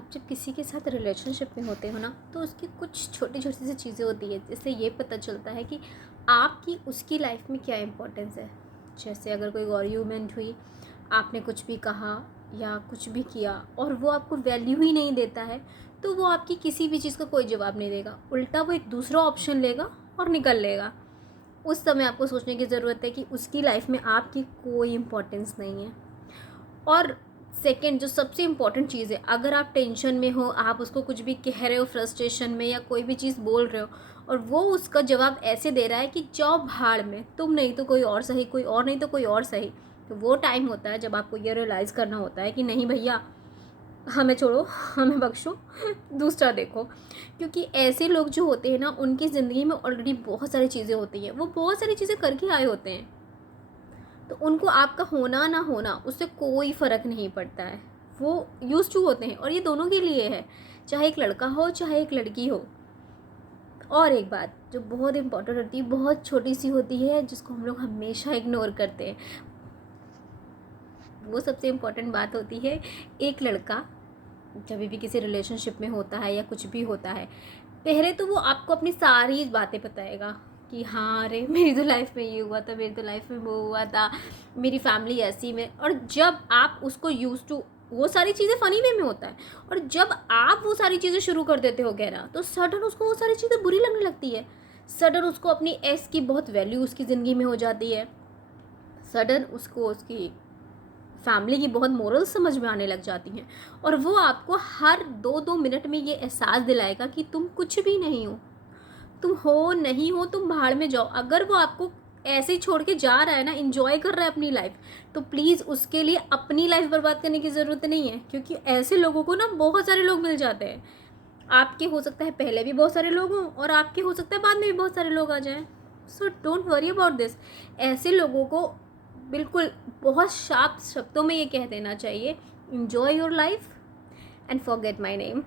आप जब किसी के साथ रिलेशनशिप में होते हो ना, तो उसकी कुछ छोटी छोटी सी चीज़ें होती है जिससे ये पता चलता है कि आपकी उसकी लाइफ में क्या इम्पोर्टेंस है। जैसे अगर कोई आर्ग्यूमेंट हुई, आपने कुछ भी कहा या कुछ भी किया और वो आपको वैल्यू ही नहीं देता है, तो वो आपकी किसी भी चीज़ का कोई जवाब नहीं देगा, उल्टा वो एक दूसरा ऑप्शन लेगा और निकल लेगा। उस समय आपको सोचने की ज़रूरत है कि उसकी लाइफ में आपकी कोई इम्पोर्टेंस नहीं है। और सेकंड, जो सबसे इम्पॉर्टेंट चीज़ है, अगर आप टेंशन में हो, आप उसको कुछ भी कह रहे हो फ्रस्ट्रेशन में या कोई भी चीज़ बोल रहे हो और वो उसका जवाब ऐसे दे रहा है कि जाओ भाड़ में, तुम नहीं तो कोई और सही, कोई और नहीं तो कोई और सही, तो वो टाइम होता है जब आपको ये रियलाइज़ करना होता है कि नहीं भैया, हमें छोड़ो, हमें बख्शो, दूसरा देखो। क्योंकि ऐसे लोग जो होते हैं ना, उनकी ज़िंदगी में ऑलरेडी बहुत सारी चीज़ें होती हैं, वो बहुत सारी चीज़ें करके आए होते हैं, तो उनको आपका होना ना होना उससे कोई फ़र्क नहीं पड़ता है। वो यूज़ टू होते हैं, और ये दोनों के लिए है, चाहे एक लड़का हो चाहे एक लड़की हो। और एक बात जो बहुत इम्पोर्टेंट होती है, बहुत छोटी सी होती है, जिसको हम लोग हमेशा इग्नोर करते हैं, वो सबसे इम्पोर्टेंट बात होती है। एक लड़का जब भी किसी रिलेशनशिप में होता है या कुछ भी होता है, पहले तो वो आपको अपनी सारी बातें बताएगा कि हाँ अरे मेरी तो लाइफ में ये हुआ था, मेरी तो लाइफ में वो हुआ था, मेरी फैमिली ऐसी में। और जब आप उसको यूज टू, वो सारी चीज़ें फ़नी वे में होता है, और जब आप वो सारी चीज़ें शुरू कर देते हो कहना, तो सडन उसको वो सारी चीज़ें बुरी लगने लगती है। सडन उसको अपनी एक्स की बहुत वैल्यू उसकी ज़िंदगी में हो जाती है। सडन उसको उसकी फैमिली की बहुत मोरल समझ में आने लग जाती हैं, और वो आपको हर 2-2 मिनट में ये एहसास दिलाएगा कि तुम कुछ भी नहीं हो, तुम हो नहीं हो, तुम भाड़ में जाओ। अगर वो आपको ऐसे ही छोड़ के जा रहा है ना, इंजॉय कर रहा है अपनी लाइफ, तो प्लीज़ उसके लिए अपनी लाइफ बर्बाद करने की ज़रूरत नहीं है। क्योंकि ऐसे लोगों को ना बहुत सारे लोग मिल जाते हैं। आपके हो सकता है पहले भी बहुत सारे लोग हों, और आपके हो सकता है बाद में भी बहुत सारे लोग आ जाएं। So don't worry about this. ऐसे लोगों को बिल्कुल बहुत शार्प शब्दों में ये कह देना चाहिए, enjoy your life and forget my name।